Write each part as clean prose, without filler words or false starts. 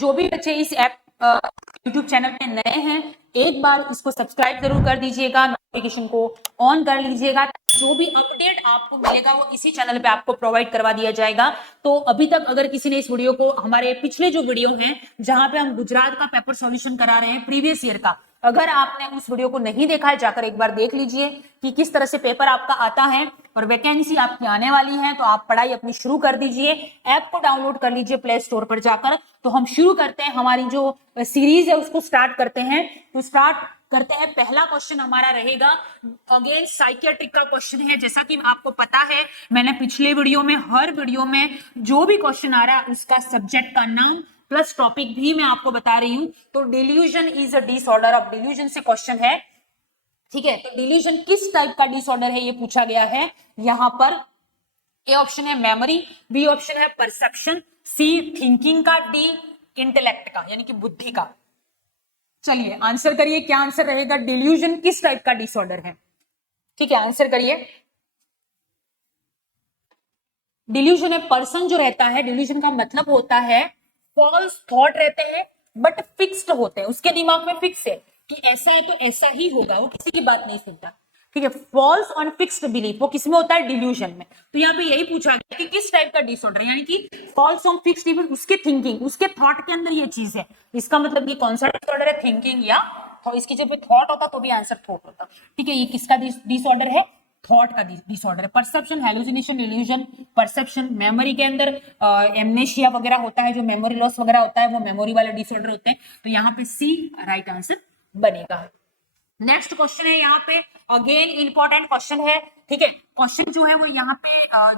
जो भी बच्चे इस ऐप यूट्यूब चैनल पे नए हैं, एक बार इसको सब्सक्राइब जरूर कर दीजिएगा, नोटिफिकेशन को ऑन कर लीजिएगा। जो भी अपडेट आपको मिलेगा वो इसी चैनल पे आपको प्रोवाइड करवा दिया जाएगा। तो अभी तक अगर किसी ने इस वीडियो को, हमारे पिछले जो वीडियो हैं जहां पे हम गुजरात का पेपर सॉल्यूशन करा रहे हैं प्रीवियस ईयर का, अगर आपने उस वीडियो को नहीं देखा है, जाकर एक बार देख लीजिए कि किस तरह से पेपर आपका आता है और वैकेंसी आपकी आने वाली है। तो आप पढ़ाई अपनी शुरू कर दीजिए, ऐप को डाउनलोड कर लीजिए प्ले स्टोर पर जाकर। तो हम शुरू करते हैं, हमारी जो सीरीज है उसको स्टार्ट करते हैं। तो स्टार्ट करते हैं, पहला क्वेश्चन हमारा रहेगा अगेन साइकियाट्रिक का क्वेश्चन है। जैसा कि आपको पता है, मैंने पिछले वीडियो में, हर वीडियो में जो भी क्वेश्चन आ रहा है उसका सब्जेक्ट का नाम प्लस टॉपिक भी मैं आपको बता रही हूं। तो delusion is a disorder of, delusion से क्वेश्चन है, ठीक है। तो डिल्यूजन किस टाइप का डिसऑर्डर है ये पूछा गया है यहां पर। ए ऑप्शन है मेमोरी, बी ऑप्शन है परसेप्शन, सी थिंकिंग का, डी इंटेलेक्ट का यानी कि बुद्धि का। चलिए आंसर करिए, क्या आंसर रहेगा? डिल्यूजन किस टाइप का डिसऑर्डर है? ठीक है, आंसर करिए। डिल्यूजन है, पर्सन जो रहता है, डिल्यूजन का मतलब होता है फॉल्स थॉट रहते हैं बट फिक्स्ड होते हैं, उसके दिमाग में फिक्स है कि ऐसा है तो ऐसा ही होगा, वो किसी की बात नहीं सुनता, ठीक है। फॉल्स ऑन फिक्स्ड बिलीफ, वो किसमें होता है? डिल्यूजन में। तो यहाँ पे यही पूछा गया कि किस टाइप का डिसऑर्डर, यानी कि फॉल्स ऑन फिक्स्ड बिलीफ, उसके थिंकिंग, उसके थॉट के अंदर ये चीज है। इसका मतलब ये कौन सा डिसऑर्डर है? थिंकिंग या इसकी जब थॉट होता तो भी आंसर थॉट होता, ठीक है। ये किसका डिसऑर्डर है? थॉट का डिसऑर्डर है। Perception, hallucination, illusion, perception, memory के अंदर एमनेशिया वगैरह होता है, जो मेमोरी लॉस वगैरह होता है वो मेमोरी वाले डिसऑर्डर होते हैं। तो यहाँ पे सी राइट आंसर बनेगा। नेक्स्ट क्वेश्चन है यहाँ पे, अगेन इंपॉर्टेंट क्वेश्चन है, ठीक है। क्वेश्चन जो है वो यहाँ पे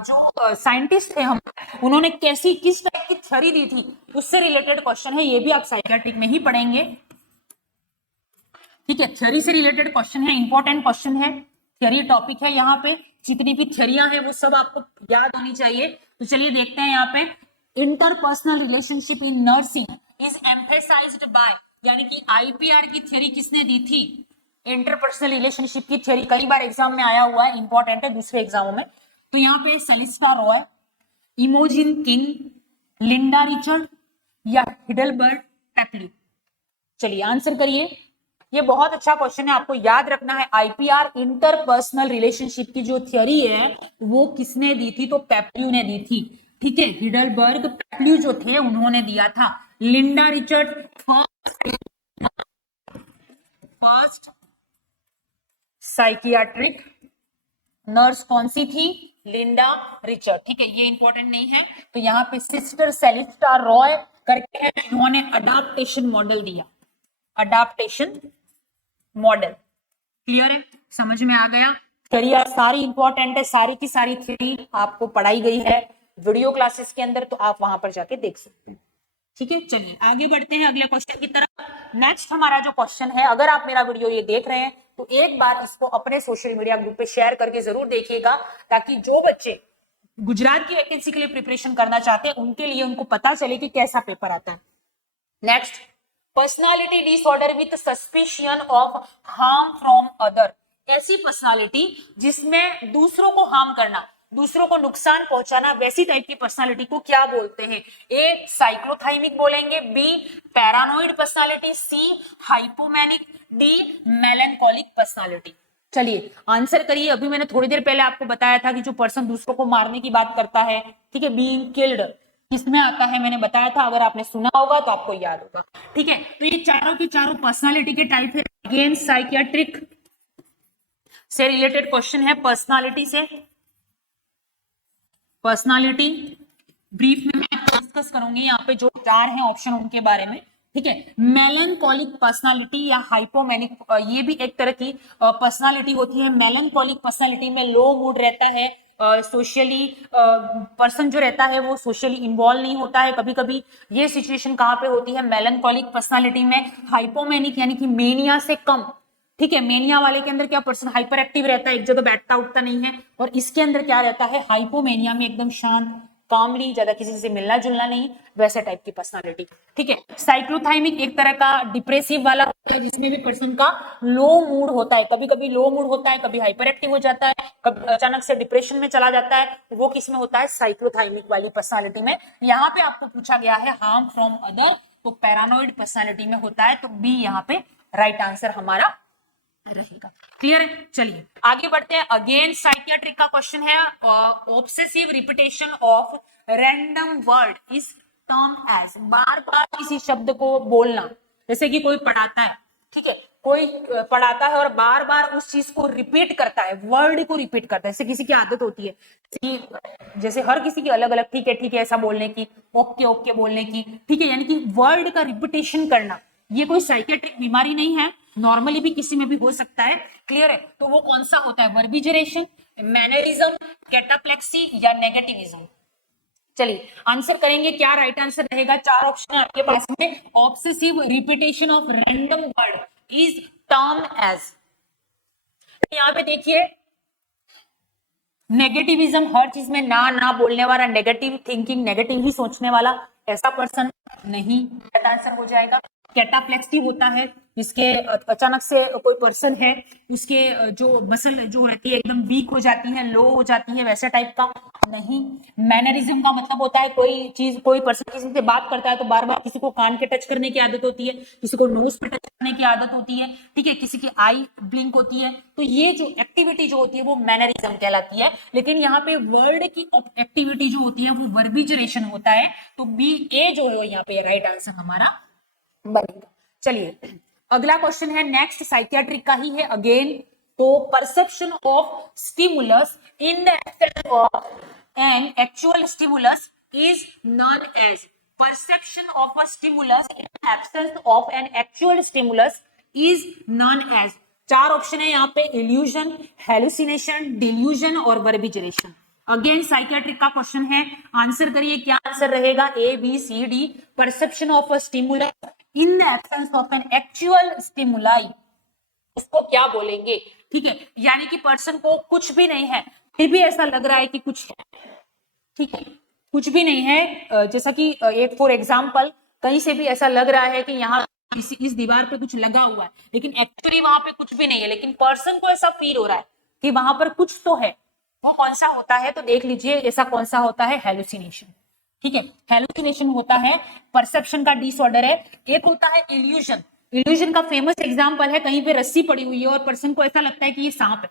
जो साइंटिस्ट थे हम, उन्होंने कैसी, किस टाइप की थ्योरी दी थी, उससे रिलेटेड क्वेश्चन है। ये भी आप साइकियाट्रिक में ही पढ़ेंगे, ठीक है। थ्योरी से रिलेटेड क्वेश्चन है, इंपॉर्टेंट क्वेश्चन है, थ्योरी टॉपिक है। यहाँ पे जितनी भी थ्योरियां हैं वो सब आपको याद होनी चाहिए। तो चलिए देखते हैं यहाँ पे, interpersonal relationship in nursing is emphasized by, यानी कि आईपीआर की थ्योरी किसने दी थी? इंटरपर्सनल रिलेशनशिप की थ्योरी कई बार एग्जाम में आया हुआ है, इंपॉर्टेंट है दूसरे एग्जामों में। तो यहाँ पे सेलिस्टा रॉय, इमोजिन किंग, लिंडा रिचर्ड या हिडलबर्ग टैपली। चलिए आंसर करिए। ये बहुत अच्छा क्वेश्चन है, आपको याद रखना है। आईपीआर इंटरपर्सनल रिलेशनशिप की जो थ्योरी है वो किसने दी थी? तो पेप्ल्यू ने दी थी, ठीक है। हिडलबर्ग, पेप्ल्यू जो थे उन्होंने दिया था। Linda Richard first psychiatric nurse कौन सी थी? लिंडा रिचर्ड, ठीक है। ये इंपॉर्टेंट नहीं है। तो यहाँ पे सिस्टर सेलिस्टा रॉय करके है, इन्होंने अडाप्टेशन मॉडल दिया, अडाप्टेशन मॉडल। क्लियर है, समझ में आ गया? थ्योरी सारी इंपॉर्टेंट है, सारी की सारी थ्योरी आपको पढ़ाई गई है वीडियो क्लासेस के अंदर, तो आप वहां पर जाके देख सकते हैं, ठीक है। चलिए आगे बढ़ते हैं अगले क्वेश्चन की तरफ। नेक्स्ट हमारा जो क्वेश्चन है, अगर आप मेरा वीडियो ये देख रहे हैं तो एक बार इसको अपने सोशल मीडिया ग्रुप पे शेयर करके जरूर देखिएगा, ताकि जो बच्चे गुजरात की वैकेंसी के लिए प्रिपरेशन करना चाहते हैं उनके लिए, उनको पता चले कि कैसा पेपर आता है। Next, personality disorder with suspicion of harm from other, ऐसी पर्सनालिटी जिसमें दूसरों को हार्म करना, दूसरों को नुकसान पहुंचाना, वैसी टाइप की पर्सनालिटी को क्या बोलते हैं? ए साइक्लोथाइमिक बोलेंगे, बी पैरानोइड पर्सनालिटी, सी हाइपोमैनिक, डी मेलनकॉलिक पर्सनालिटी। चलिए आंसर करिए। अभी मैंने थोड़ी देर पहले आपको बताया था कि जो पर्सन दूसरों को मारने की बात करता है, ठीक है, बीइंग किल्ड, किसमें आता है मैंने बताया था, अगर आपने सुना होगा तो आपको याद होगा, ठीक है। तो ये चारों की चारों पर्सनालिटी के टाइप है। अगेन साइकियाट्रिक से रिलेटेड क्वेश्चन है, पर्सनालिटी से। पर्सनालिटी ब्रीफ में मैं डिस्कस करूंगी यहाँ पे जो चार हैं ऑप्शन उनके बारे में, ठीक है। मेलनकॉलिक पर्सनालिटी या हाइपोमैनिक, ये भी एक तरह की पर्सनालिटी होती है। मेलनकॉलिक पर्सनालिटी में लो मूड रहता है, सोशली पर्सन जो रहता है वो सोशली इन्वॉल्व नहीं होता है कभी कभी। ये सिचुएशन कहाँ पे होती है? मेलनकॉलिक पर्सनालिटी में। हाइपोमैनिक यानी कि मेनिया से कम, ठीक है। मेनिया वाले के अंदर क्या, पर्सन हाइपर एक्टिव रहता है, एक जगह बैठता उठता नहीं है, और इसके अंदर क्या रहता है? हाइपोमेनिया में एकदम शांत, कामली, ज्यादा किसी से मिलना जुलना नहीं, वैसे टाइप की पर्सनालिटी, ठीक है। साइक्लोथाइमिक एक तरह का डिप्रेसिव वाला होता है, जिसमें भी पर्सन का लो मूड होता है, कभी कभी लो मूड होता है, कभी हाइपर एक्टिव हो जाता है, कभी अचानक से डिप्रेशन में चला जाता है, वो किस में होता है? साइक्लोथाइमिक वाली पर्सनालिटी में। यहाँ पे आपको पूछा गया है हार्म फ्रॉम अदर, तो पैरानोइड पर्सनालिटी में होता है, तो बी यहाँ पे राइट आंसर हमारा रहेगा। क्लियर है? चलिए आगे बढ़ते हैं। अगेन साइकियाट्रिक का क्वेश्चन है, obsessive repetition of random word is term as, बार बार किसी शब्द को बोलना, जैसे कि कोई पढ़ाता है, ठीक है, कोई पढ़ाता है और बार बार उस चीज को रिपीट करता है, वर्ड को रिपीट करता है, जैसे किसी की आदत होती है, जैसे हर किसी की अलग अलग, ठीक है ऐसा बोलने की, ओके ओके बोलने की, ठीक है, यानी कि वर्ड का रिपीटेशन करना, ये कोई साइकियाट्रिक बीमारी नहीं है, नॉर्मली भी किसी में भी हो सकता है। क्लियर है? तो वो कौन सा होता है? वर्बिजरेशन, मैनरिज्म, कैटाप्लेक्सी या नेगेटिविज्म? चलिए आंसर करेंगे, क्या राइट आंसर रहेगा? चार ऑप्शन है आपके पास में। Obsessive repetition of random word is term as, यहां पे देखिए नेगेटिविज्म, हर चीज में ना ना बोलने वाला, नेगेटिव थिंकिंग, नेगेटिव ही सोचने वाला, ऐसा पर्सन नहीं, राइट आंसर हो जाएगा। कैटाप्लेक्सी होता है, इसके अचानक से कोई पर्सन है, उसके जो मसल जो रहती है एकदम वीक हो जाती है, लो हो जाती है, वैसा टाइप का नहीं। मैनरिज्म का मतलब होता है कोई चीज, कोई पर्सन किसी से बात करता है तो बार बार किसी को कान के टच करने की आदत होती है, किसी को नोज पे टच करने की आदत होती है, ठीक है, किसी की आई ब्लिंक होती है, तो ये जो एक्टिविटी जो होती है वो मैनरिज्म कहलाती है। लेकिन यहाँ पे वर्ड की एक्टिविटी जो होती है वो वर्बिजरेशन होता है, तो बी ए जो है यहाँ पे राइट आंसर हमारा बनेगा। चलिए अगला क्वेश्चन है, नेक्स्ट साइकियाट्रिक का ही है अगेन। तो perception of stimulus in the absence of an actual stimulus is known as, perception of a stimulus in the absence of an actual stimulus is known as. चार option है यहाँ पे, illusion, hallucination, delusion और verbigeration. Again psychiatric का question है, answer करिए, क्या answer रहेगा? A B C D. Perception of a stimulus in the absence of an actual stimuli, इसको क्या बोलेंगे? ठीक है, यानी कि पर्सन को कुछ भी नहीं है, फिर भी ऐसा लग रहा है कि कुछ है, ठीक है, कुछ भी नहीं है, जैसा कि एक फॉर एग्जाम्पल कहीं से भी ऐसा लग रहा है कि यहाँ इस दीवार पे कुछ लगा हुआ है, लेकिन एक्चुअली वहां पे कुछ भी नहीं है, लेकिन पर्सन को ऐसा फील हो रहा है कि वहां पर कुछ तो है। वो कौन सा होता है? तो देख लीजिए, ऐसा कौन सा होता है? हेलुसिनेशन। ठीक है, हेलुसिनेशन होता है, परसेप्शन का डिसऑर्डर है। एक होता है इल्यूजन, इल्यूजन का फेमस एग्जांपल है, कहीं पे रस्सी पड़ी हुई है और पर्सन को ऐसा लगता है कि ये सांप है,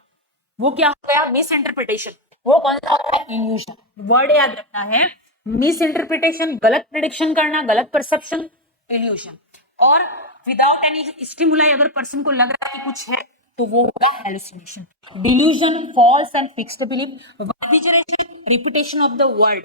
वो क्या हो गया? Miss interpretation. वो कौन सा होता है? इल्यूजन। वर्ड याद रखना है, मिस इंटरप्रिटेशन, गलत प्रिडिक्शन करना, गलत परसेप्शन, इल्यूजन। और विदाउट एनी स्टिमुलाई अगर पर्सन को लग रहा है कि कुछ है तो वो होगा hallucination. Delusion, false and fixed belief, verbigeration, repetition of the word.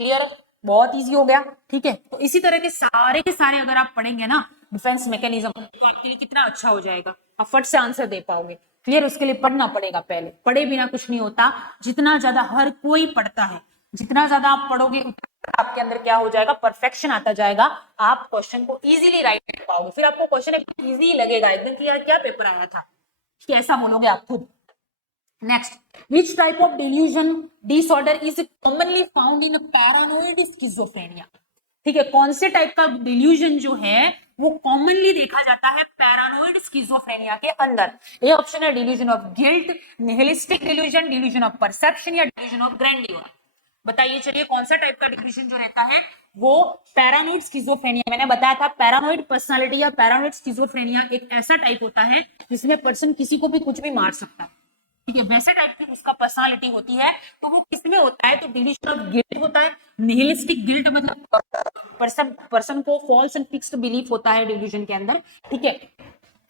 Clear? बहुत इजी हो गया। ठीक है, तो इसी तरह के सारे अगर आप पढ़ेंगे ना डिफेंस मैकेनिज्म, तो आपके लिए कितना अच्छा हो जाएगा, आप फट से आंसर दे पाओगे। क्लियर? उसके लिए पढ़ना पड़ेगा, पहले पढ़े बिना कुछ नहीं होता। जितना ज्यादा हर कोई पढ़ता है, जितना ज्यादा आप पढ़ोगे उतना आपके अंदर क्या हो जाएगा? परफेक्शन आता जाएगा, आप क्वेश्चन को इजीली राइट कर पाओगे। फिर आपको क्वेश्चन एकदम इजी लगेगा, एकदम कि यार क्या पेपर आया था, कैसा बोलोगे आप खुद। Next, which type of delusion disorder is commonly found in a paranoid schizophrenia? ठीक है, कौन से टाइप का डिल्यूजन जो है वो कॉमनली देखा जाता है पैरानोइड स्किजोफ्रेनिया के अंदर? ये ऑप्शन है, delusion of guilt, nihilistic delusion, delusion of perception या डिल्यूजन ऑफ ग्रैंडियोर। बताइए चलिए, कौन सा टाइप का डिल्यूजन जो रहता है वो पैरानोइड स्किजोफ्रेनिया। मैंने बताया था पैरानोइड पर्सनालिटी या पैरानोइड स्किजोफ्रेनिया एक ऐसा टाइप होता है जिसमें पर्सन किसी को भी कुछ भी मार सकता है। ठीक है, वैसे टाइप की उसका पर्सनालिटी होती है। तो वो किसमें होता है? तो डिल्यूजन ऑफ गिल्ट होता है। निहिलिस्टिक गिल्ट मतलब पर्सन को फॉल्स एंड फिक्स्ड बिलीफ होता है डिल्यूजन के अंदर। ठीक है,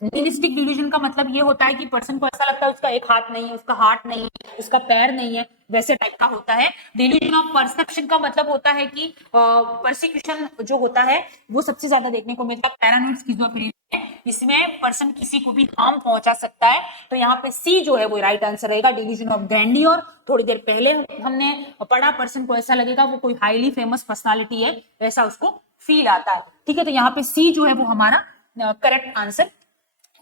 निहिलिस्टिक डिल्यूजन का मतलब ये होता है कि पर्सन को ऐसा लगता है उसका एक हाथ नहीं है, उसका हाथ नहीं है, उसका पैर नहीं है, वैसे टाइप का होता है। डिल्यूजन ऑफ परसेप्शन का मतलब होता है कि परसिक्यूशन जो होता है वो सबसे ज्यादा देखने को मिलता है पैरानोइड स्किज़ोफ्रेनिया। इसमें पर्सन किसी को भी हार्म पहुंचा सकता है। तो यहाँ पे सी जो है वो राइट आंसर रहेगा, डिल्यूजन ऑफ ग्रैंडियोर। थोड़ी देर पहले हमने पढ़ा, पर्सन को ऐसा लगेगा वो कोई हाईली फेमस पर्सनालिटी है, ऐसा उसको फील आता है। ठीक है, तो यहाँ पे सी जो है वो हमारा करेक्ट आंसर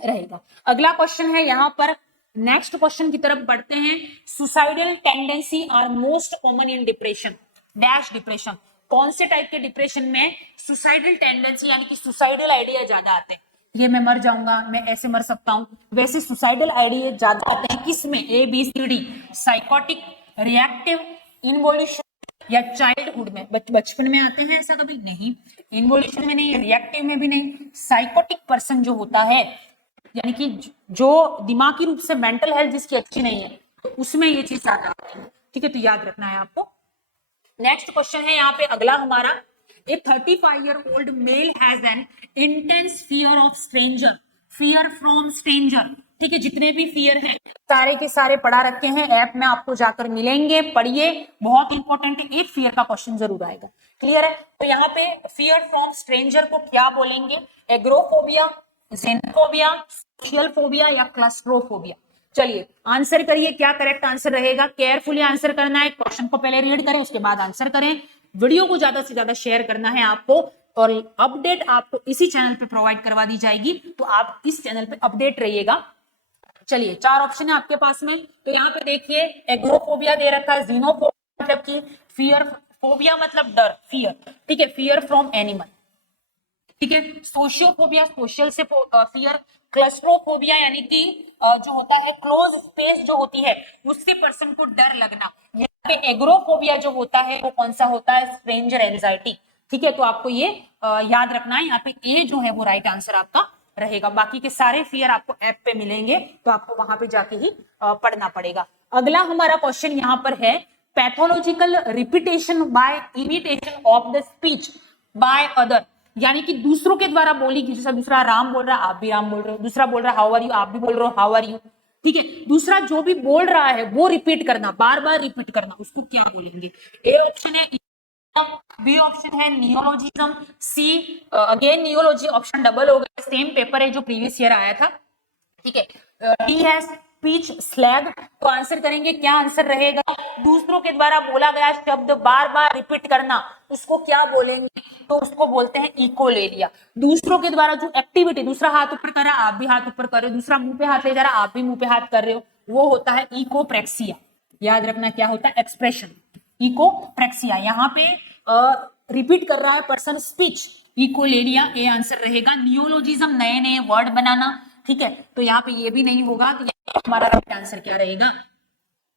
रहेगा। अगला क्वेश्चन है यहाँ पर, नेक्स्ट क्वेश्चन की तरफ बढ़ते हैं। Suicidal tendency are most common in depression dash depression. कौन से टाइप के डिप्रेशन में सुसाइडल टेंडेंसी यानी कि सुसाइडल आइडिया ज्यादा आते हैं? ये मैं मर जाऊंगा, मैं ऐसे मर सकता हूं, वैसे सुसाइडल आइडिया ज्यादा आते हैं किसमें? A B C D. Psychotic, reactive, involution या चाइल्डहुड में, बचपन में आते हैं ऐसा कभी नहीं, इन्वोल्यूशन में नहीं, रिएक्टिव में भी नहीं, साइकोटिक पर्सन जो होता है यानी कि जो दिमागी रूप से मेंटल हेल्थ जिसकी अच्छी नहीं है तो उसमें ये चीज ज्यादा आती है। ठीक है, तो याद रखना है आपको। नेक्स्ट क्वेश्चन है यहाँ पे अगला हमारा, a 35-year-old male has an intense fear of stranger, fear from stranger. ठीक है, जितने भी फियर हैं सारे के सारे पढ़ा रखे हैं, ऐप में आपको जाकर मिलेंगे, पढ़िए, बहुत इंपॉर्टेंट है, एक फियर का क्वेश्चन जरूर आएगा। क्लियर है, तो यहाँ पे फियर फ्रॉम स्ट्रेंजर को क्या बोलेंगे, एग्रोफोबिया, xenophobia, सोशल फोबिया या क्लस्ट्रोफोबिया। चलिए आंसर करिए, क्या करेक्ट आंसर रहेगा, केयरफुली आंसर करना है, क्वेश्चन को पहले रीड करें उसके बाद आंसर करें, वीडियो को ज्यादा से ज्यादा शेयर करना है आपको, और अपडेट आपको इसी चैनल पे प्रोवाइड करवा दी जाएगी, तो आप इस चैनल पे अपडेट रहिएगा। चलिए 4 ऑप्शन है आपके पास में, तो यहाँ पे देखिए एग्रोफोबिया दे रखा है, xenophobia मतलब कि फियर, फोबिया मतलब डर, फियर, ठीक है, फियर फ्रॉम एनिमल, ठीक है, सोशियोफोबिया सोशल से फियर, क्लस्ट्रोफोबिया यानी कि जो होता है क्लोज स्पेस जो होती है उससे पर्सन को डर लगना, यहाँ पे एग्रोफोबिया जो होता है वो कौन सा होता है, स्ट्रेंजर एंजाइटी। ठीक है, तो आपको ये याद रखना है, यहाँ पे ए जो है वो राइट आंसर आपका रहेगा, बाकी के सारे फियर आपको ऐप पे मिलेंगे तो आपको वहां पे जाके ही पढ़ना पड़ेगा। अगला हमारा क्वेश्चन यहाँ पर है, pathological repetition by imitation of the speech by other, यानी कि दूसरों के द्वारा बोली, जैसा दूसरा राम बोल रहा है आप भी राम बोल रहे हो, दूसरा बोल रहा है हाउ आर यू आप भी बोल रहे हो हाउ आर यू। ठीक है, दूसरा जो भी बोल रहा है वो रिपीट करना, बार बार रिपीट करना, उसको क्या बोलेंगे, ए ऑप्शन है बी ऑप्शन है नियोलॉजिज्म, सी अगेन नियोलॉजी, ऑप्शन डबल हो गया, सेम पेपर है जो प्रीवियस ईयर आया था। ठीक है, डी है स्पीच स्लैग, तो आंसर करेंगे, क्या आंसर रहेगा, दूसरों के द्वारा बोला गया शब्द बार बार रिपीट करना, उसको क्या बोलेंगे, तो उसको बोलते हैं इकोलेरिया। दूसरों के द्वारा जो एक्टिविटी, दूसरा हाथ ऊपर कर रहा है आप भी हाथ ऊपर कर रहे हो, दूसरा मुंह पे हाथ ले जा रहा है आप भी मुंह पे हाथ कर रहे हो, वो होता है इकोप्रेक्सिया। याद रखना क्या होता है, एक्सप्रेशन, इकोप्रेक्सिया। यहाँ पे रिपीट कर रहा है पर्सन स्पीच, इकोलेरिया, ए आंसर रहेगा। नियोलॉजिज्म नए नए वर्ड बनाना, ठीक है, तो यहाँ पे ये भी नहीं होगा, तो हमारा राइट आंसर क्या रहेगा,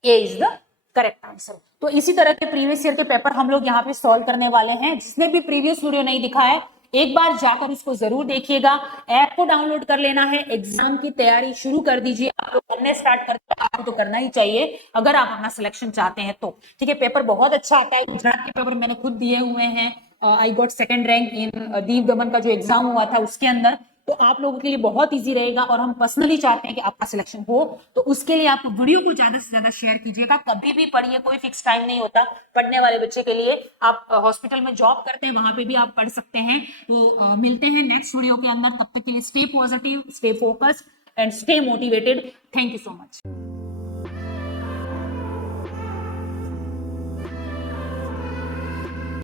ए इज द करेक्ट आंसर। तो इसी तरह के प्रीवियस ईयर के पेपर हम लोग यहाँ पे सॉल्व करने वाले हैं, जिसने भी प्रीवियस वीडियो नहीं दिखा है एक बार जाकर उसको जरूर देखिएगा, ऐप को डाउनलोड कर लेना है, एग्जाम की तैयारी शुरू कर दीजिए, आप लोग करने स्टार्ट करते हैं, आपको तो करना ही चाहिए अगर आप अपना सिलेक्शन चाहते हैं तो। ठीक है, पेपर बहुत अच्छा आता है, गुजरात के पेपर मैंने खुद दिए हुए हैं, I got 2nd rank in दीप दमन का जो एग्जाम हुआ था उसके अंदर, तो आप लोगों के लिए बहुत इजी रहेगा, और हम पर्सनली चाहते हैं कि आपका सिलेक्शन हो, तो उसके लिए आप वीडियो को ज्यादा से ज्यादा शेयर कीजिएगा, कभी भी पढ़िए, कोई फिक्स टाइम नहीं होता पढ़ने वाले बच्चे के लिए, आप हॉस्पिटल में जॉब करते हैं वहां पे भी आप पढ़ सकते हैं। तो मिलते हैं नेक्स्ट वीडियो के अंदर, तब तक के लिए stay positive, stay focused and stay motivated. Thank you so much.